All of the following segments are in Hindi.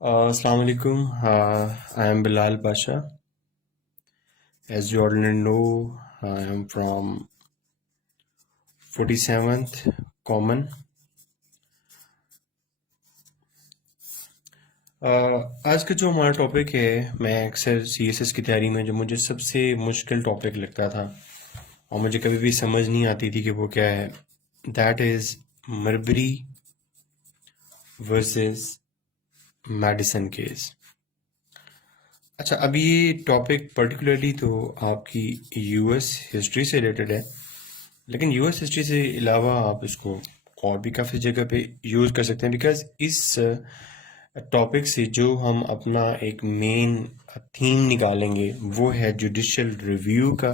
Assalamu alaikum. I am Bilal Pasha. As you already know, I am from 47th Common. आज का जो हमारा टॉपिक है, मैं अक्सर सीएसएस की तैयारी में जो मुझे सबसे मुश्किल टॉपिक लगता था और मुझे कभी भी समझ नहीं आती थी कि वो क्या है, that is Marbury versus Madison case. अच्छा, अब ये टॉपिक पर्टिकुलरली तो आपकी यूएस हिस्ट्री से रिलेटेड है, लेकिन यूएस हिस्ट्री से अलावा आप इसको और भी काफ़ी जगह पे यूज़ कर सकते हैं, बिकॉज इस टॉपिक से जो हम अपना एक मेन थीम निकालेंगे वो है जुडिशियल रिव्यू का।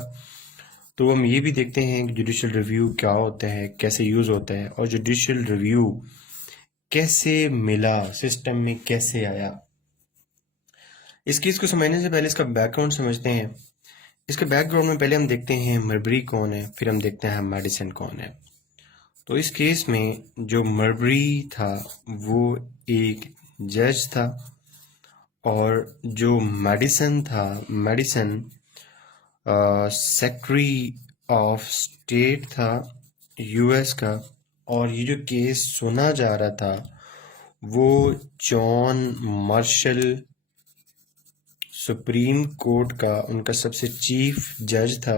तो हम ये भी देखते हैं कि जुडिशियल रिव्यू क्या होता है, कैसे यूज़ होता है, और जुडिशियल रिव्यू कैसे मिला, सिस्टम में कैसे आया। इस केस को समझने से पहले इसका बैकग्राउंड समझते हैं। इसके बैकग्राउंड में पहले हम देखते हैं मरबरी कौन है, फिर हम देखते हैं मेडिसन कौन है। तो इस केस में जो मरबरी था वो एक जज था, और जो मेडिसन सेक्रेटरी ऑफ स्टेट था यूएस का। और ये जो केस सुना जा रहा था वो जॉन मार्शल, सुप्रीम कोर्ट का उनका सबसे चीफ जज था।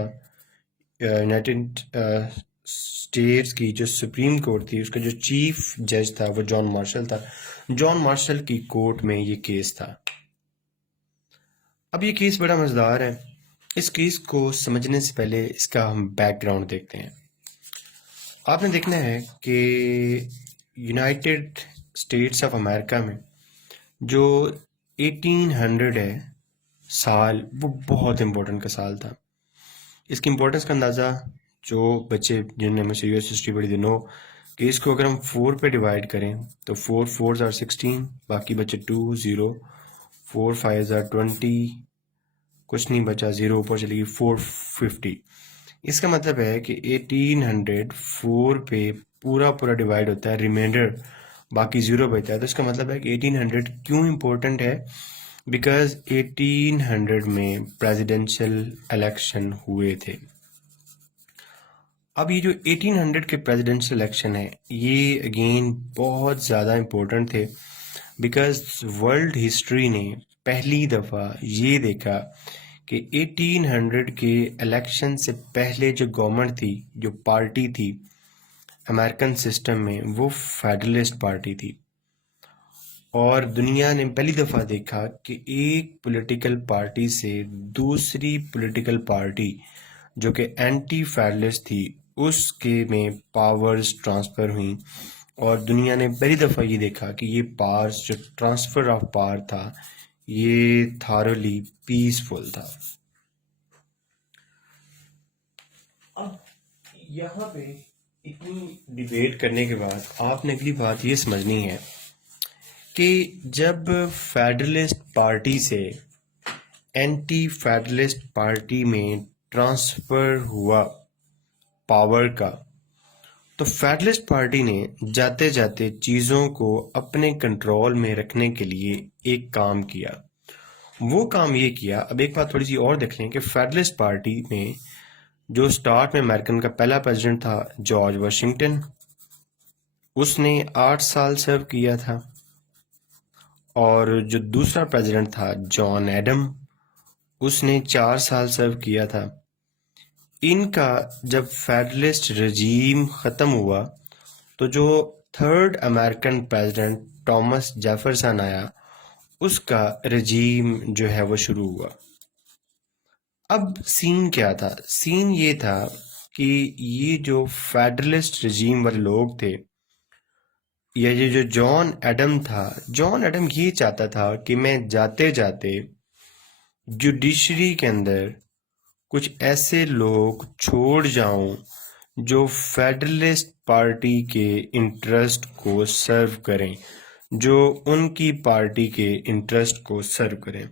यूनाइटेड स्टेट्स की जो सुप्रीम कोर्ट थी उसका जो चीफ जज था वो जॉन मार्शल था। जॉन मार्शल की कोर्ट में ये केस था। अब ये केस बड़ा मज़ेदार है। इस केस को समझने से पहले इसका हम बैकग्राउंड देखते हैं। आपने देखना है कि यूनाइटेड स्टेट्स ऑफ अमेरिका में जो 1800 है साल, वो बहुत इम्पोर्टेंट का साल था। इसकी इम्पोर्टेंस का अंदाज़ा जो बच्चे जिन्होंने मुझसे यूएस हिस्ट्री पढ़ी थी नो कि इसको अगर हम 4 पे डिवाइड करें तो 4 4s आर 16, बाकी बचे 2 0, 4 5s आर 20, कुछ नहीं बचा, 0 ऊपर चलेगी, 450। इसका मतलब है कि 1800 4 पे पूरा पूरा डिवाइड होता है, रिमाइंडर बाकी 0 बचता है। तो इसका मतलब है कि 1800 क्यों इम्पोर्टेंट है, बिकॉज 1800 में प्रेसिडेंशियल इलेक्शन हुए थे। अब ये जो 1800 के प्रेसिडेंशियल इलेक्शन है ये अगेन बहुत ज़्यादा इम्पोर्टेंट थे, बिकॉज वर्ल्ड हिस्ट्री ने पहली दफ़ा ये देखा कि 1800 के इलेक्शन से पहले जो गवर्नमेंट थी, जो पार्टी थी अमेरिकन सिस्टम में, वो फेडरलिस्ट पार्टी थी। और दुनिया ने पहली दफ़ा देखा कि एक पॉलिटिकल पार्टी से दूसरी पॉलिटिकल पार्टी जो कि एंटी फेडरलिस्ट थी उसके में पावर्स ट्रांसफ़र हुई। और दुनिया ने पहली दफ़ा ये देखा कि ये पावर्स, जो ट्रांसफ़र ऑफ पावर था, ये थारोली पीसफुल था। अब यहाँ पे इतनी डिबेट करने के बाद आपने अगली बात ये समझनी है कि जब फेडरलिस्ट पार्टी से एंटी फेडरलिस्ट पार्टी में ट्रांसफ़र हुआ पावर का, तो फेडरलिस्ट पार्टी ने जाते जाते चीज़ों को अपने कंट्रोल में रखने के लिए एक काम किया। वो काम ये किया, अब एक बात थोड़ी सी और देख लें कि फेडरलिस्ट पार्टी में जो स्टार्ट में अमेरिकन का पहला प्रेसिडेंट था जॉर्ज वाशिंगटन, उसने 8 साल सर्व किया था। और जो दूसरा प्रेसिडेंट था जॉन एडम, उसने 4 साल सर्व किया था। इनका जब फेडरलिस्ट रजीम ख़त्म हुआ तो जो third American president Thomas Jefferson आया, उसका रजीम जो है वो शुरू हुआ। अब सीन क्या था? सीन ये था कि ये जो फेडरलिस्ट रजीम वाले लोग थे, या ये जो जॉन एडम था, जॉन एडम ये चाहता था कि मैं जाते जाते जुडिशरी के अंदर कुछ ऐसे लोग छोड़ जाऊं जो फेडरलिस्ट पार्टी के इंटरेस्ट को सर्व करें, जो उनकी पार्टी के इंटरेस्ट को सर्व करें।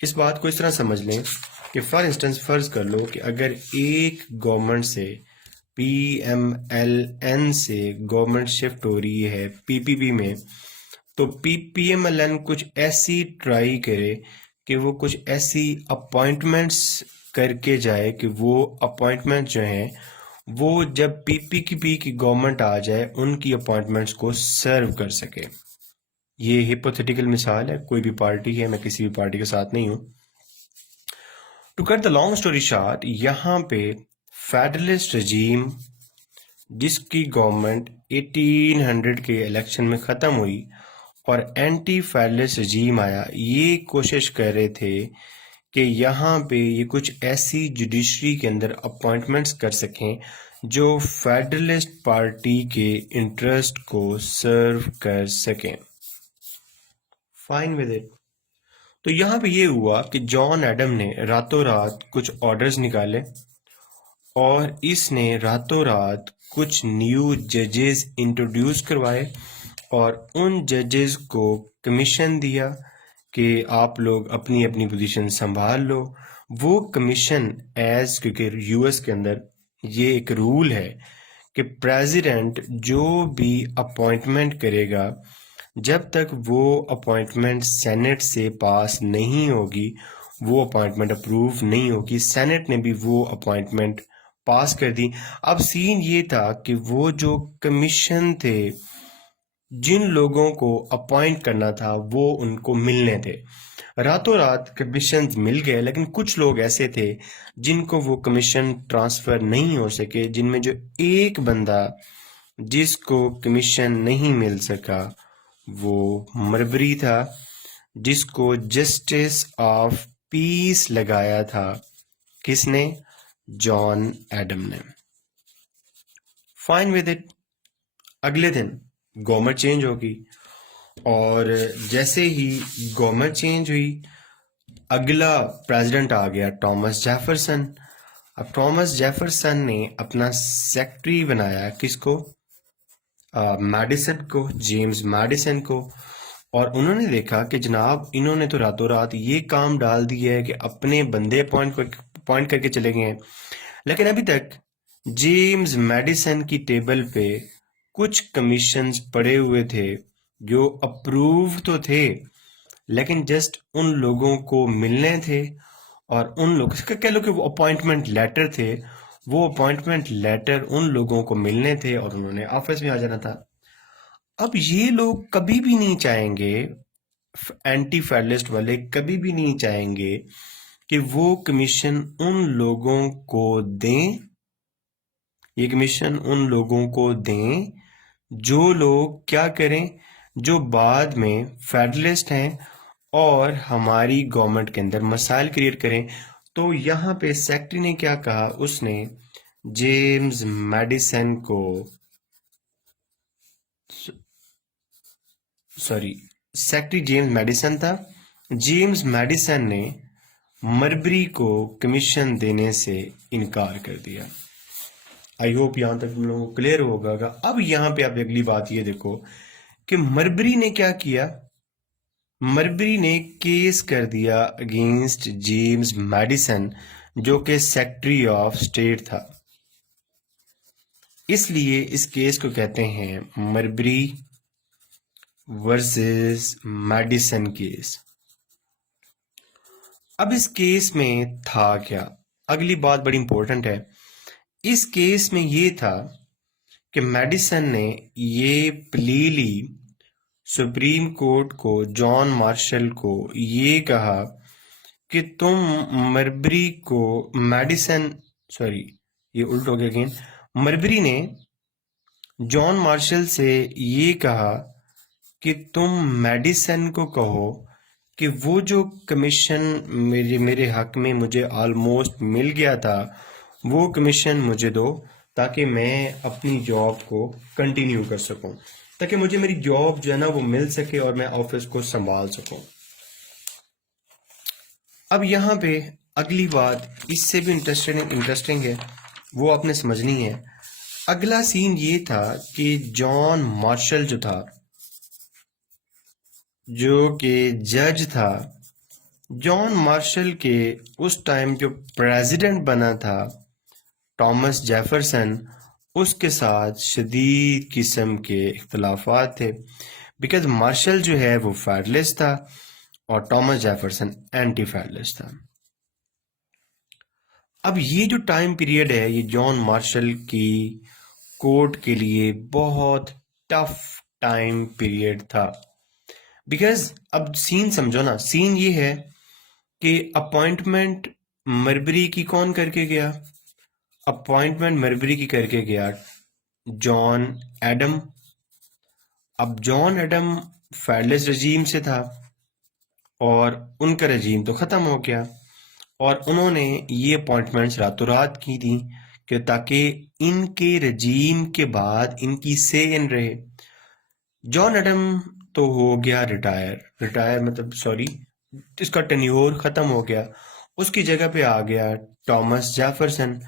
इस बात को इस तरह समझ लें कि फॉर इंस्टेंस फ़र्ज़ कर लो कि अगर एक गवर्नमेंट से PMLN से गवर्नमेंट शिफ्ट हो रही है PPP में, तो पीएमएलएन कुछ ऐसी ट्राई करे कि वो कुछ ऐसी अपॉइंटमेंट्स करके जाए कि वो अपॉइंटमेंट जो हैं वो जब पीपीपी की गवर्नमेंट आ जाए उनकी अपॉइंटमेंट्स को सर्व कर सके। ये हिपोथेटिकल मिसाल है, कोई भी पार्टी है, मैं किसी भी पार्टी के साथ नहीं हूं। To cut the long story short, यहाँ पे फेडरलिस्ट रजीम जिसकी गवर्नमेंट 1800 के इलेक्शन में ख़त्म हुई और एंटी फेडरलिस्ट रजीम आया, ये कोशिश कर रहे थे कि यहाँ पे ये कुछ ऐसी जुडिशरी के अंदर अपॉइंटमेंट्स कर सकें जो फेडरलिस्ट पार्टी के इंटरेस्ट को सर्व कर सकें। Fine with it. तो यहाँ पे ये हुआ कि जॉन एडम ने रातों रात कुछ ऑर्डर्स निकाले और इसने रातों रात कुछ न्यू जजेस इंट्रोड्यूस करवाए और उन जजेस को कमीशन दिया कि आप लोग अपनी अपनी पोजीशन संभाल लो। वो कमीशन क्योंकि यूएस के अंदर ये एक रूल है कि प्रेसिडेंट जो भी अपॉइंटमेंट करेगा, जब तक वो अपॉइंटमेंट सेनेट से पास नहीं होगी वो अपॉइंटमेंट अप्रूव नहीं होगी। सेनेट ने भी वो अपॉइंटमेंट पास कर दी। अब सीन ये था कि वो जो कमीशन थे, जिन लोगों को अपॉइंट करना था वो उनको मिलने थे। रातों रात कमीशन मिल गए, लेकिन कुछ लोग ऐसे थे जिनको वो कमीशन ट्रांसफर नहीं हो सके, जिनमें जो एक बंदा जिसको कमीशन नहीं मिल सका वो मरबरी था, जिसको जस्टिस ऑफ पीस लगाया था। किसने? जॉन एडम ने। Fine with it. अगले दिन गवर्नमेंट चेंज होगी और जैसे ही गवर्नमेंट चेंज हुई, अगला प्रेसिडेंट आ गया थॉमस जेफरसन। अब थॉमस जेफरसन ने अपना सेक्रेटरी बनाया किसको? मैडिसन को, जेम्स मैडिसन को। और उन्होंने देखा कि जनाब इन्होंने तो रातों रात ये काम डाल दिया है कि अपने बंदे अपॉइंट करके चले गए हैं, लेकिन अभी तक जेम्स मैडिसन की टेबल पे कुछ कमीशंस पड़े हुए थे जो अप्रूव तो थे, लेकिन जस्ट उन लोगों को मिलने थे। और उन लोग कह लो कि वो अपॉइंटमेंट लेटर थे, वो अपॉइंटमेंट लेटर उन लोगों को मिलने थे और उन्होंने ऑफिस में आ जाना था। अब ये लोग कभी भी नहीं चाहेंगे, एंटी फेडरलिस्ट वाले कभी भी नहीं चाहेंगे कि वो कमीशन उन लोगों को दें, ये कमीशन उन लोगों को दें जो लोग क्या करें, जो बाद में फेडरलिस्ट हैं और हमारी गवर्नमेंट के अंदर मसाइल क्रिएट करें। तो यहाँ पे सेक्रेटरी ने क्या कहा? उसने जेम्स मैडिसन को, सेक्रेटरी जेम्स मैडिसन था। जेम्स मैडिसन ने मरबरी को कमीशन देने से इनकार कर दिया। आई होप यहां तक तुम लोगों को क्लियर होगा। अब यहां पे आप अगली बात ये देखो कि मरबरी ने क्या किया? मरबरी ने केस कर दिया अगेंस्ट जेम्स मैडिसन जो कि सेक्रेटरी ऑफ स्टेट था। इसलिए इस केस को कहते हैं मरबरी वर्सेस मैडिसन केस। अब इस केस में था क्या? अगली बात बड़ी इंपॉर्टेंट है। इस केस में ये था कि मैडिसन ने ये प्ली ली सुप्रीम कोर्ट को, जॉन मार्शल को, ये कहा कि तुम मरबरी को, ये उल्ट हो गया अगेन। मरबरी ने जॉन मार्शल से ये कहा कि तुम मैडिसन को कहो कि वो जो कमीशन मेरे हक में मुझे ऑलमोस्ट मिल गया था वो कमीशन मुझे दो, ताकि मैं अपनी जॉब को कंटिन्यू कर सकूं, ताकि मुझे मेरी जॉब जो है ना वो मिल सके और मैं ऑफिस को संभाल सकूं। अब यहाँ पे अगली बात इससे भी इंटरेस्टिंग है, वो आपने समझनी है। अगला सीन ये था कि जॉन मार्शल जो था, जो कि जज था, जॉन मार्शल के उस टाइम जो प्रेसिडेंट बना था थॉमस जेफरसन, उसके साथ शदीद किस्म के इख्तलाफात थे। बिकॉज मार्शल जो है वो फेडरलिस्ट था और थॉमस जेफरसन एंटी फेडरलिस्ट था। अब ये जो टाइम पीरियड है ये जॉन मार्शल की कोर्ट के लिए बहुत टफ टाइम पीरियड था। बिकॉज अब सीन समझो ना, सीन ये है कि अपॉइंटमेंट मरबरी की कौन करके गया? अपॉइंटमेंट मरबरी की करके गया जॉन एडम। अब जॉन एडम फेडरलिस्ट रजीम से था और उनका रजीम तो ख़त्म हो गया और उन्होंने ये अपॉइंटमेंट्स रातों रात की थी कि ताकि इनके रजीम के बाद इनकी से इन रहे। जॉन एडम तो हो गया रिटायर मतलब सॉरी, इसका टेन्योर ख़त्म हो गया। उसकी जगह पे आ गया थॉमस जेफरसन।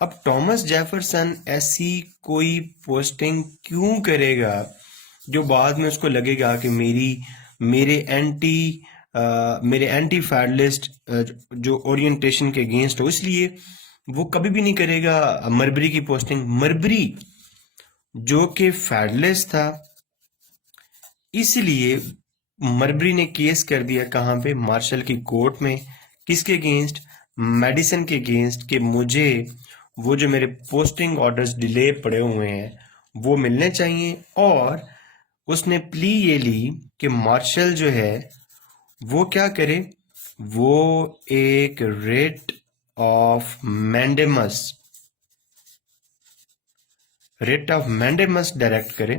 अब थॉमस जेफरसन ऐसी कोई पोस्टिंग क्यों करेगा जो बाद में उसको लगेगा कि मेरे एंटी फेडरलिस्ट जो ओरिएंटेशन के अगेंस्ट हो, इसलिए वो कभी भी नहीं करेगा मरबरी की पोस्टिंग। मरबरी जो कि फेडरलिस्ट था, इसलिए मरबरी ने केस कर दिया कहाँ पे? मार्शल की कोर्ट में। किसके अगेंस्ट? मेडिसन के अगेंस्ट, कि मुझे वो जो मेरे पोस्टिंग ऑर्डर्स डिले पड़े हुए हैं वो मिलने चाहिए। और उसने प्ली ये ली कि मार्शल जो है वो क्या करे, वो एक रिट ऑफ मैंडेमस डायरेक्ट करे।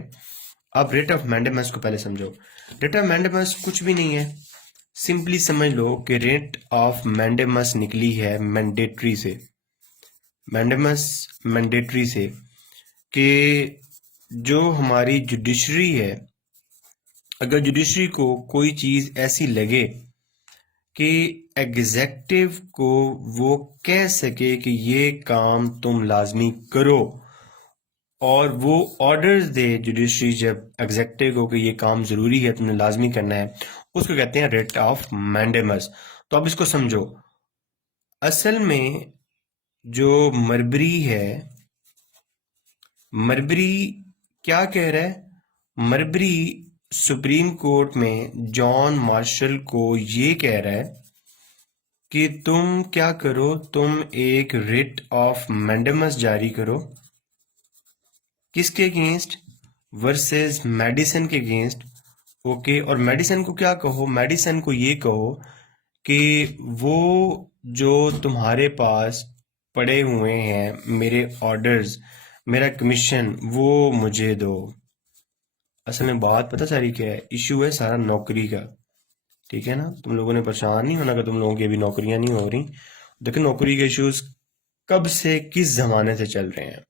अब रिट ऑफ मैंडेमस को पहले समझो। रिट ऑफ मैंडेमस कुछ भी नहीं है, सिंपली समझ लो कि रिट ऑफ मैंडेमस निकली है मैंडेटरी से। मैंडेटरी से कि जो हमारी जुडिशरी है, अगर जुडिशरी को कोई चीज़ ऐसी लगे कि एग्जेक्टिव को वो कह सके कि ये काम तुम लाजमी करो और वो ऑर्डर्स दे जुडिशरी जब एग्जेक्टिव को कि ये काम ज़रूरी है, तुमने लाजमी करना है, उसको कहते हैं रिट ऑफ मैंडेमस। तो अब इसको समझो। असल में जो मरबरी है, मरबरी क्या कह रहा है? मरबरी सुप्रीम कोर्ट में जॉन मार्शल को ये कह रहा है कि तुम क्या करो, तुम एक रिट ऑफ मैंडेमस जारी करो। किसके अगेंस्ट? वर्सेस मेडिसन के अगेंस्ट। ओके, और मेडिसन को क्या कहो? मेडिसन को ये कहो कि वो जो तुम्हारे पास पड़े हुए हैं मेरे ऑर्डर्स, मेरा कमीशन, वो मुझे दो। असल में बात पता सारी क्या है? इशू है सारा नौकरी का। ठीक है ना? तुम लोगों ने परेशान नहीं होना कि तुम लोगों की अभी नौकरियां नहीं हो रही। देखो नौकरी के इश्यूज कब से किस जमाने से चल रहे हैं।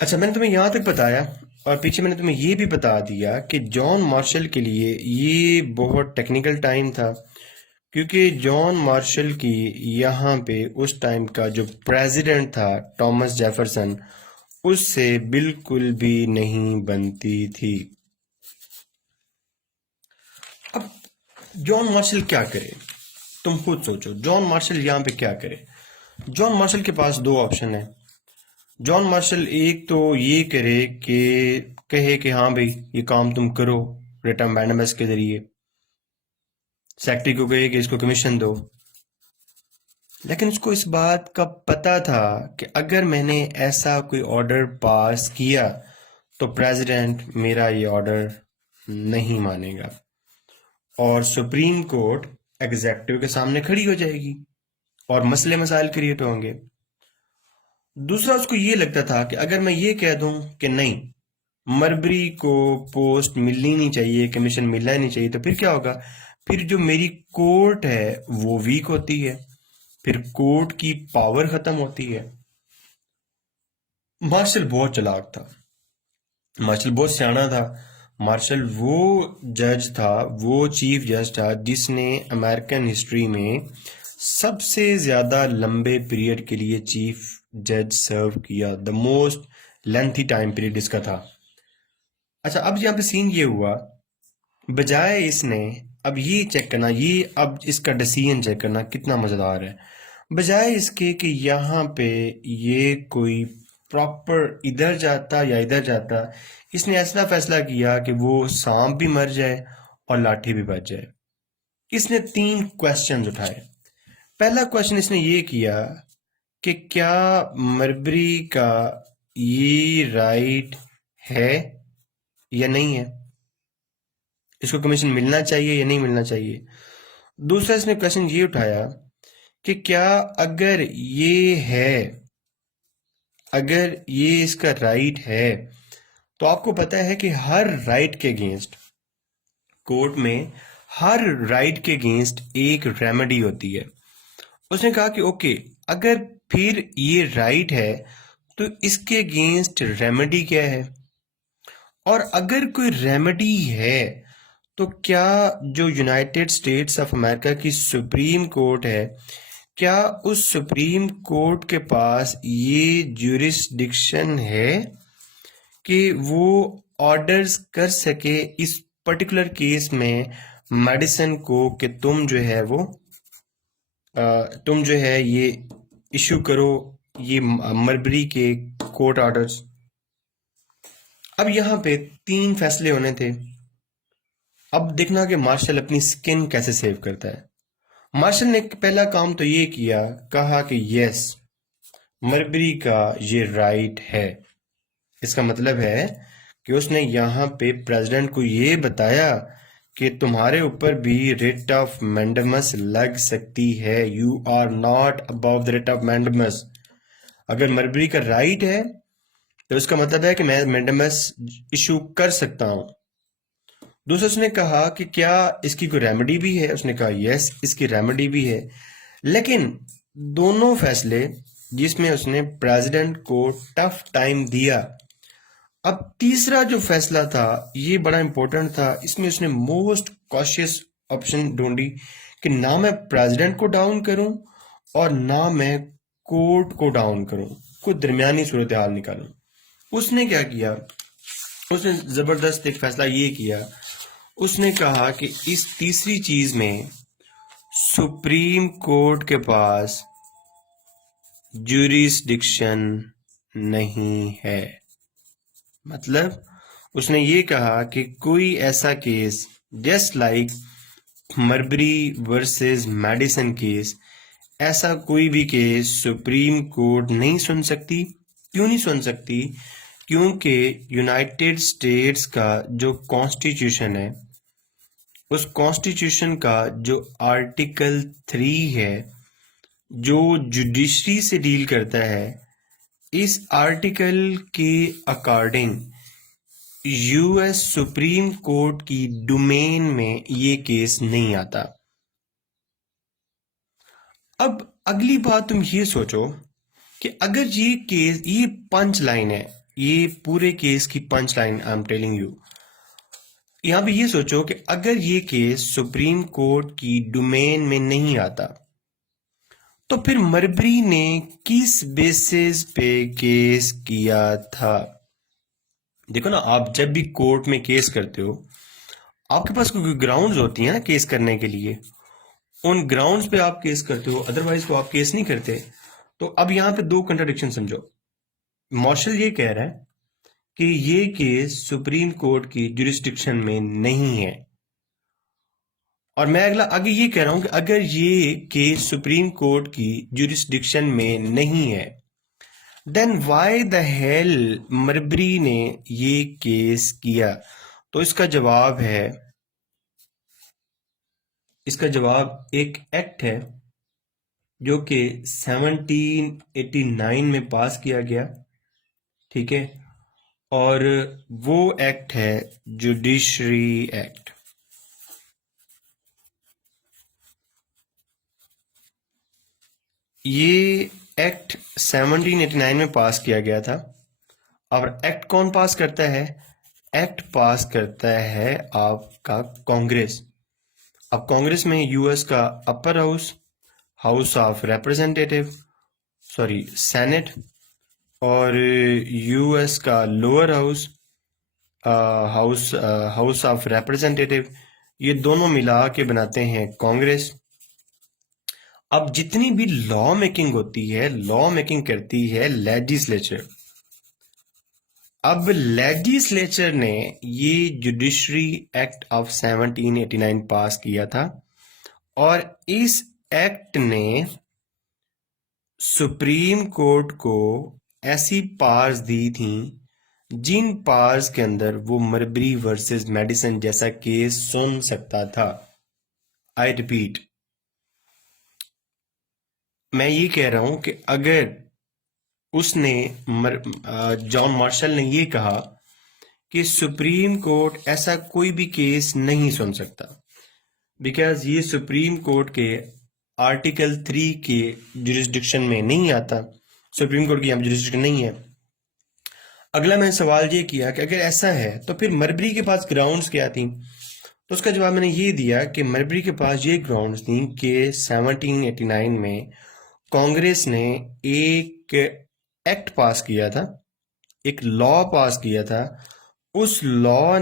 अच्छा, मैंने तुम्हें यहाँ तक बताया और पीछे मैंने तुम्हें ये भी बता दिया कि जॉन मार्शल के लिए ये बहुत टेक्निकल टाइम था, क्योंकि जॉन मार्शल की यहाँ पे उस टाइम का जो प्रेसिडेंट था थॉमस जेफरसन, उससे बिल्कुल भी नहीं बनती थी। अब जॉन मार्शल क्या करे? तुम खुद सोचो, जॉन मार्शल यहाँ पे क्या करे? जॉन मार्शल के पास दो ऑप्शन है। जॉन मार्शल एक तो ये करे कि कहे कि हाँ भाई ये काम तुम करो रिट ऑफ मैंडेमस के जरिए, सेक्रेटरी को कहे कि इसको कमीशन दो। लेकिन उसको इस बात का पता था कि अगर मैंने ऐसा कोई ऑर्डर पास किया तो प्रेसिडेंट मेरा ये ऑर्डर नहीं मानेगा और सुप्रीम कोर्ट एग्जेक्टिव के सामने खड़ी हो जाएगी और मसले मसाइल क्रिएट होंगे। दूसरा, उसको ये लगता था कि अगर मैं ये कह दूं कि नहीं, मरबरी को पोस्ट मिलनी नहीं चाहिए, कमीशन मिलना ही नहीं चाहिए, तो फिर क्या होगा? फिर जो मेरी कोर्ट है वो वीक होती है, फिर कोर्ट की पावर खत्म होती है। मार्शल बहुत चालाक था, मार्शल बहुत सियाना था। मार्शल वो जज था, वो चीफ जज था जिसने अमेरिकन हिस्ट्री में सबसे ज्यादा लंबे पीरियड के लिए चीफ जज सर्व किया। The most lengthy time period इसका था। अच्छा, अब यहाँ पे सीन ये हुआ, बजाय इसने अब ये चेक करना, ये अब इसका डिसीजन चेक करना कितना मजेदार है, बजाय इसके कि यहाँ पे ये कोई प्रॉपर इधर जाता या इधर जाता, इसने ऐसा फैसला किया कि वो सांप भी मर जाए और लाठी भी बच जाए। इसने 3 क्वेश्चन उठाए। पहला क्वेश्चन इसने ये किया कि क्या मरबरी का ये राइट है या नहीं है, इसको कमीशन मिलना चाहिए या नहीं मिलना चाहिए। दूसरा इसने क्वेश्चन ये उठाया कि क्या अगर ये है, अगर ये इसका राइट है, तो आपको पता है कि हर राइट के अगेंस्ट कोर्ट में, हर राइट के अगेंस्ट एक रेमेडी होती है। उसने कहा कि ओके, अगर फिर ये राइट है तो इसके अगेंस्ट रेमेडी क्या है, और अगर कोई रेमेडी है तो क्या जो यूनाइटेड स्टेट्स ऑफ अमेरिका की सुप्रीम कोर्ट है, क्या उस सुप्रीम कोर्ट के पास ये ज्यूरिसडिक्शन है कि वो ऑर्डर्स कर सके इस पर्टिकुलर केस में मेडिसिन को कि तुम जो है वो तुम जो है ये इशू करो ये मरबरी के कोर्ट ऑर्डर्स। अब यहाँ पे 3 फैसले होने थे। अब देखना कि मार्शल अपनी स्किन कैसे सेव करता है। मार्शल ने पहला काम तो ये किया, कहा कि यस, मरबरी का ये राइट है। इसका मतलब है कि उसने यहाँ पे प्रेसिडेंट को ये बताया कि तुम्हारे ऊपर भी रिट ऑफ मैंडेमस लग सकती है, you are not above the writ of mandamus. अगर मरबरी का राइट है तो उसका मतलब है कि मैं मैंडेमस इशू कर सकता हूं। दूसरा उसने कहा कि क्या इसकी कोई रेमेडी भी है, उसने कहा यस, इसकी रेमेडी भी है। लेकिन दोनों फैसले जिसमें उसने प्रेसिडेंट को टफ टाइम दिया। अब तीसरा जो फैसला था ये बड़ा इंपॉर्टेंट था। इसमें उसने मोस्ट कॉशियस ऑप्शन ढूंढी कि ना मैं प्रेसिडेंट को डाउन करूं और ना मैं कोर्ट को डाउन करूं, कोई दरमियानी सूरत हाल निकालूं। उसने क्या किया, उसने जबरदस्त एक फैसला ये किया, उसने कहा कि इस तीसरी चीज में सुप्रीम कोर्ट के पास ज्यूरिसडिक्शन नहीं है। मतलब उसने ये कहा कि कोई ऐसा case just like Marbury versus Madison case, ऐसा कोई भी केस सुप्रीम कोर्ट नहीं सुन सकती। क्यों नहीं सुन सकती? क्योंकि यूनाइटेड स्टेट्स का जो कॉन्स्टिट्यूशन है, उस कॉन्स्टिट्यूशन का जो आर्टिकल 3 है, जो जुडिशरी से डील करता है, इस आर्टिकल के अकॉर्डिंग यूएस सुप्रीम कोर्ट की डोमेन में ये केस नहीं आता। अब अगली बात तुम ये सोचो कि अगर ये केस, ये पंच लाइन है, ये पूरे केस की punch line I am telling you, यहां पे ये सोचो कि अगर ये केस सुप्रीम कोर्ट की डोमेन में नहीं आता तो फिर मरबरी ने किस बेसिस पे केस किया था। देखो ना, आप जब भी कोर्ट में केस करते हो आपके पास कोई ग्राउंड्स होती हैं ना केस करने के लिए, उन ग्राउंड्स पे आप केस करते हो, अदरवाइज तो आप केस नहीं करते। तो अब यहाँ पे 2 कंट्राडिक्शन समझो। मार्शल ये कह रहा है कि ये केस सुप्रीम कोर्ट की जुरिस्डिक्शन में नहीं है, और मैं अगला आगे ये कह रहा हूं कि अगर ये केस सुप्रीम कोर्ट की जुरिस्डिक्शन में नहीं है, देन व्हाई द हेल मरबरी ने ये केस किया। तो इसका जवाब है, इसका जवाब एक एक्ट है जो कि 1789 में पास किया गया, ठीक है, और वो एक्ट है जुडिशरी एक्ट। ये एक्ट 1789 में पास किया गया था। और एक्ट कौन पास करता है? एक्ट पास करता है आपका कांग्रेस। अब कांग्रेस में यूएस का upper house, house of representative, sorry senate, और यूएस का lower house, house of representative, ये दोनों मिला के बनाते हैं कांग्रेस। अब जितनी भी लॉ मेकिंग होती है, लॉ मेकिंग करती है लेजिस्लेचर। अब लेजिस्लेचर ने ये जुडिशरी एक्ट ऑफ 1789 पास किया था और इस एक्ट ने सुप्रीम कोर्ट को ऐसी पावर्स दी थी जिन पावर्स के अंदर वो मरबरी वर्सेस मेडिसन जैसा केस सुन सकता था। आई रिपीट, मैं ये कह रहा हूं कि अगर उसने जॉन मार्शल ने ये कहा कि सुप्रीम कोर्ट ऐसा कोई भी केस नहीं सुन सकता बिकॉज ये सुप्रीम कोर्ट के आर्टिकल 3 के जुरिस्डिक्शन में नहीं आता, सुप्रीम कोर्ट की यहाँ जुरिस्डिक्शन नहीं है। अगला मैंने सवाल ये किया कि अगर ऐसा है तो फिर मरबरी के पास ग्राउंड्स क्या थी, तो उसका जवाब मैंने ये दिया कि मरबरी के पास ये ग्राउंड्स थी कि 1789 में कांग्रेस ने एक एक्ट पास किया था, एक लॉ पास किया था। उस लॉ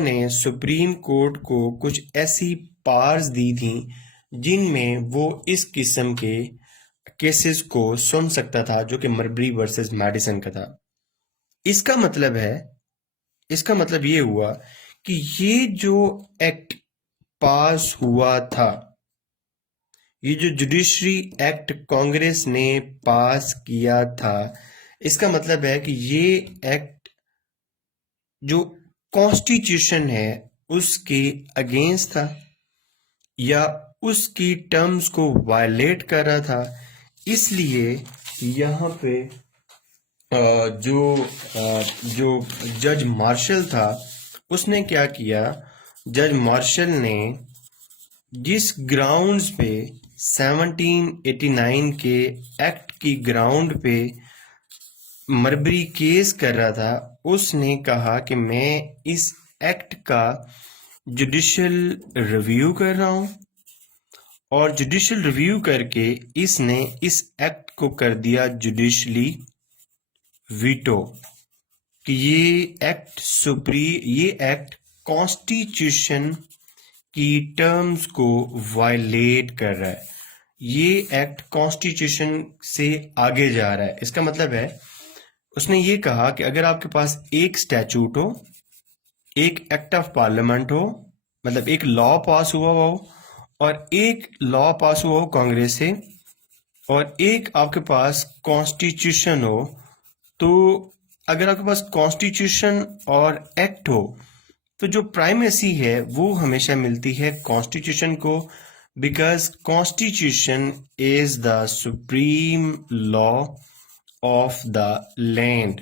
ने सुप्रीम कोर्ट को कुछ ऐसी पावर्स दी थी जिनमें वो इस किस्म के केसेस को सुन सकता था जो कि मरबरी वर्सेस मैडिसन का था। इसका मतलब ये हुआ कि ये जो एक्ट पास हुआ था, ये जो जुडिशरी एक्ट कांग्रेस ने पास किया था, इसका मतलब है कि ये एक्ट जो कॉन्स्टिट्यूशन है उसके अगेंस्ट था या उसकी टर्म्स को वायलेट कर रहा था। इसलिए यहाँ पे जो जज मार्शल था उसने क्या किया, जज मार्शल ने जिस ग्राउंड्स पे 1789 के एक्ट की ग्राउंड पे मरबरी केस कर रहा था, उसने कहा कि मैं इस एक्ट का जुडिशियल रिव्यू कर रहा हूं और जुडिशियल रिव्यू करके इसने इस एक्ट को कर दिया जुडिशली वीटो कि ये एक्ट कॉन्स्टिट्यूशन की टर्म्स को वायलेट कर रहा है, ये एक्ट कॉन्स्टिट्यूशन से आगे जा रहा है। इसका मतलब है उसने ये कहा कि अगर आपके पास एक स्टैचूट हो, एक एक्ट ऑफ पार्लियामेंट हो, मतलब एक लॉ पास हुआ हो और एक लॉ पास हुआ हो कांग्रेस से और एक आपके पास कॉन्स्टिट्यूशन हो, तो अगर आपके पास कॉन्स्टिट्यूशन और एक्ट हो तो जो प्राइमेसी है वो हमेशा मिलती है कॉन्स्टिट्यूशन को, because constitution is the supreme law of the land.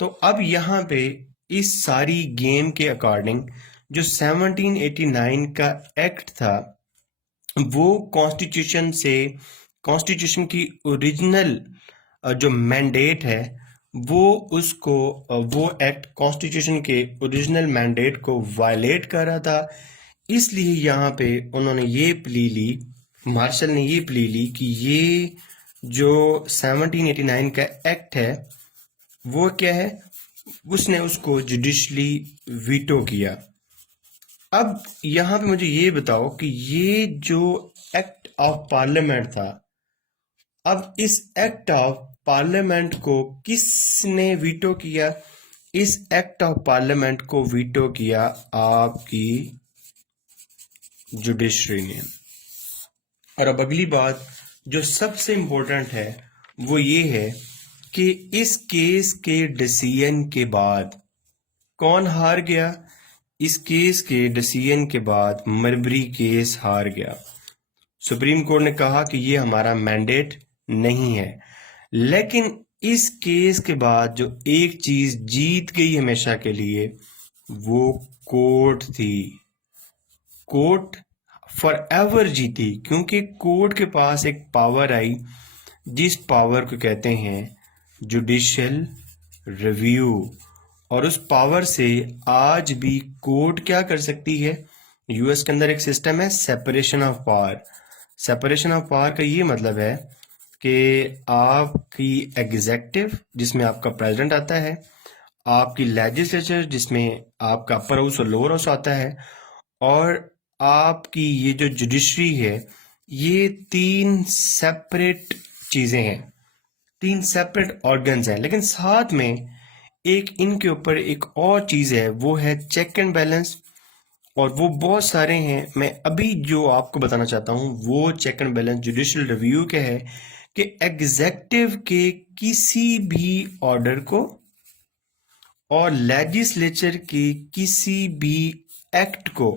तो अब यहाँ पे इस सारी गेम के अकॉर्डिंग जो 1789 का एक्ट था वो कॉन्स्टिट्यूशन की ओरिजिनल जो मैंडेट है वो एक्ट कॉन्स्टिट्यूशन के ओरिजिनल मैंडेट को वायलेट कर रहा था। इसलिए यहाँ पे उन्होंने ये प्ली ली, मार्शल ने ये प्ली ली कि ये जो 1789 का एक्ट है वो क्या है, उसने उसको जुडिशली वीटो किया। अब यहाँ पे मुझे ये बताओ कि ये जो एक्ट ऑफ पार्लियामेंट था, अब इस एक्ट ऑफ पार्लियामेंट को किसने वीटो किया? इस एक्ट ऑफ पार्लियामेंट को वीटो किया आपकी जुडिशरी ने। और अब अगली बात जो सबसे इंपॉर्टेंट है वो ये है कि इस केस के डिसीजन के बाद कौन हार गया? इस केस के डिसीजन के बाद मरबरी केस हार गया। सुप्रीम कोर्ट ने कहा कि ये हमारा मैंडेट नहीं है, लेकिन इस केस के बाद जो एक चीज जीत गई हमेशा के लिए वो कोर्ट थी। कोर्ट फॉर एवर जीती क्योंकि कोर्ट के पास एक पावर आई जिस पावर को कहते हैं जुडिशियल रिव्यू, और उस पावर से आज भी कोर्ट क्या कर सकती है? यूएस के अंदर एक सिस्टम है separation of power. Separation of power का ये मतलब है कि आपकी एग्जेक्टिव जिसमें आपका प्रेसिडेंट आता है, आपकी लेजिस्लेचर जिसमें आपका अपर हाउस और लोअर हाउस आता है, और आपकी ये जो जुडिशरी है, ये तीन सेपरेट चीजें हैं, 3 सेपरेट ऑर्गन्स हैं, लेकिन साथ में एक इनके ऊपर एक और चीज़ है, वो है चेक एंड बैलेंस। और वो बहुत सारे हैं। मैं अभी जो आपको बताना चाहता हूँ वो check and balance judicial review के है कि एग्जेक्टिव के किसी भी ऑर्डर को और लेजिस्लेचर के किसी भी एक्ट को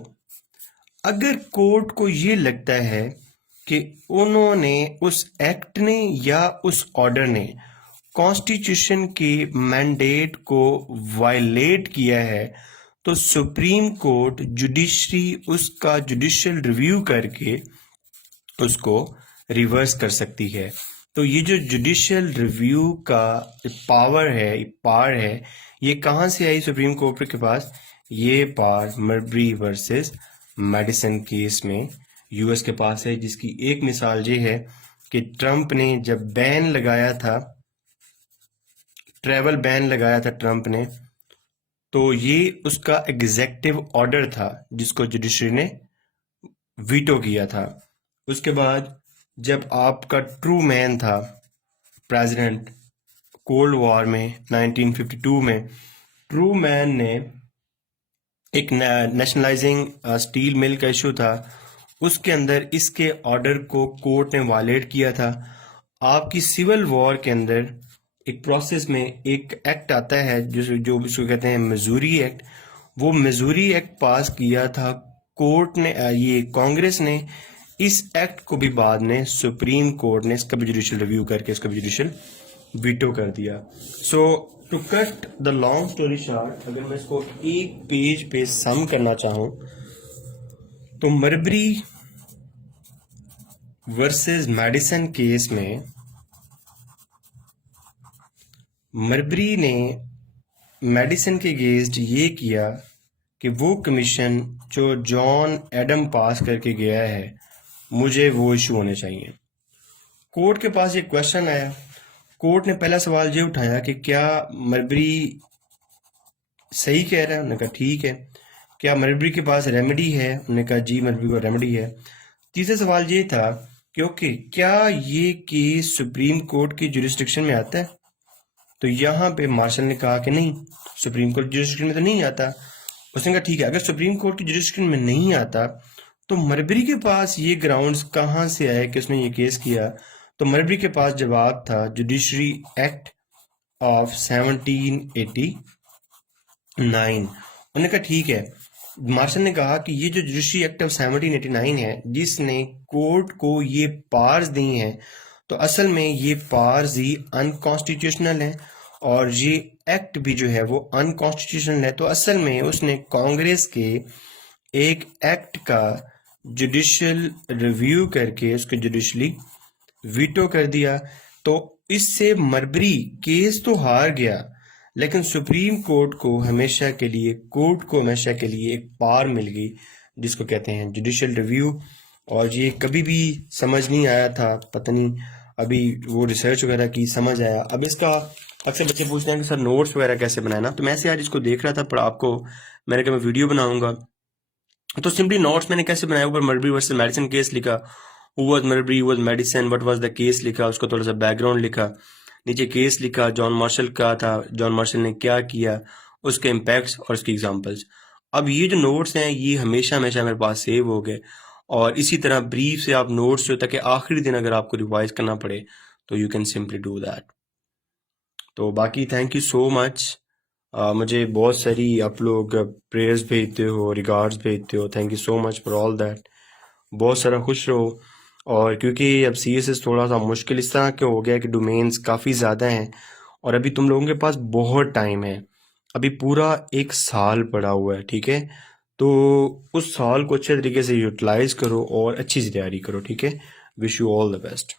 अगर कोर्ट को ये लगता है कि उन्होंने उस एक्ट ने या उस ऑर्डर ने कॉन्स्टिट्यूशन के मैंडेट को वायलेट किया है, तो सुप्रीम कोर्ट जुडिशरी उसका जुडिशियल रिव्यू करके उसको रिवर्स कर सकती है। तो ये जो जुडिशियल रिव्यू का पावर है, ये कहाँ से आई सुप्रीम कोर्ट के पास? ये पावर मर्बरी वर्सेस मेडिसन केस में यूएस के पास है, जिसकी एक मिसाल ये है कि ट्रंप ने जब बैन लगाया था, ट्रैवल बैन लगाया था ट्रंप ने, तो ये उसका एग्जेक्टिव ऑर्डर था जिसको जुडिशरी ने वीटो किया था। उसके बाद जब आपका ट्रू मैन था प्रेसिडेंट कोल्ड वॉर में 1952 में, ट्रू मैन ने एक नेशनलाइजिंग स्टील मिल का इशू था, उसके अंदर इसके ऑर्डर को कोर्ट ने वायलेट किया था। आपकी सिविल वॉर के अंदर एक प्रोसेस में एक एक्ट आता है जो इसको कहते हैं मिजूरी एक्ट। वो मिजूरी एक्ट पास किया था कोर्ट ने, ये कांग्रेस ने। इस एक्ट को भी बाद में सुप्रीम कोर्ट ने इसका भी जुडिशियल रिव्यू करके इसका भी जुडिशियल वीटो कर दिया। So to cut the long story short, अगर मैं इसको एक पेज पे सम करना चाहूं तो मर्बरी वर्सेस मेडिसन केस में मर्बरी ने मेडिसन के अगेंस्ट ये किया कि वो कमीशन जो जॉन एडम पास करके गया है, मुझे वो इशू होने चाहिए। कोर्ट के पास ये क्वेश्चन आया, कोर्ट ने पहला सवाल ये उठाया कि क्या मर्बरी सही कह रहा है? उन्होंने कहा ठीक है। क्या मर्बरी के पास रेमेडी है? उन्होंने कहा जी मर्बरी को रेमेडी है। तीसरा सवाल ये था कि ओके, क्या ये केस सुप्रीम कोर्ट की जुरिस्डिक्शन में आता है? तो यहाँ पे मार्शल ने कहा कि नहीं, सुप्रीम कोर्ट जुरिस्डिक्शन में तो नहीं आता। उसने कहा ठीक है, अगर सुप्रीम कोर्ट की जुरिस्डिक्शन में नहीं आता तो मर्बरी के पास ये ग्राउंड्स कहाँ से आए कि उसने ये केस किया? तो मर्बरी के पास जवाब था जुडिशरी एक्ट ऑफ 1789। उन्होंने कहा ठीक है। मार्शल ने कहा कि ये जो जुडिशरी एक्ट ऑफ 1789 है, जिसने कोर्ट को ये पावर्स दी हैं, तो असल में ये पावर्स ही अनकॉन्स्टिट्यूशनल हैं और ये एक्ट भी जो है वो अनकॉन्स्टिट्यूशनल है। तो असल में उसने कांग्रेस के एक एक्ट का जुडिशियल रिव्यू करके उसको जुडिशली वीटो कर दिया। तो इससे मर्बरी केस तो हार गया, लेकिन सुप्रीम कोर्ट को हमेशा के लिए एक पावर मिल गई जिसको कहते हैं जुडिशियल रिव्यू। और ये कभी भी समझ नहीं आया था, पता नहीं अभी वो रिसर्च वगैरह की समझ आया। अब इसका अक्सर बच्चे पूछते हैं कि सर नोट्स वगैरह कैसे बनाना, तो मैं से आज इसको देख रहा था, पर आपको मैंने कहा मैं वीडियो बनाऊंगा। तो सिंपली नोट्स मैंने कैसे बनाया, ऊपर मर्बरी वर्सेस मेडिसन केस लिखा, who was Marbury, who was Madison, what was the case लिखा, उसको थोड़ा सा बैकग्राउंड लिखा, नीचे केस लिखा, जॉन मार्शल का था, जॉन मार्शल ने क्या किया, उसके इम्पैक्ट्स और उसकी एग्जांपल्स। अब ये जो नोट्स हैं ये हमेशा हमेशा मेरे पास सेव हो गए, और इसी तरह ब्रीफ से आप नोट्स जो ताकि आखिरी दिन अगर आपको रिवाइज करना पड़े तो you can simply do that. तो बाकी थैंक यू सो मच। मुझे बहुत सारी आप लोग प्रेयर्स भेजते हो, रिगार्ड्स भेजते हो, thank you so much for all that. बहुत सारा खुश रहो। और क्योंकि अब CSS थोड़ा सा मुश्किल इस तरह के हो गया कि डोमेन्स काफ़ी ज़्यादा हैं और अभी तुम लोगों के पास बहुत टाइम है, अभी पूरा 1 साल पड़ा हुआ है, ठीक है? तो उस साल को अच्छे तरीके से यूटिलाइज करो और अच्छी सी तैयारी करो, ठीक है? Wish you all the best.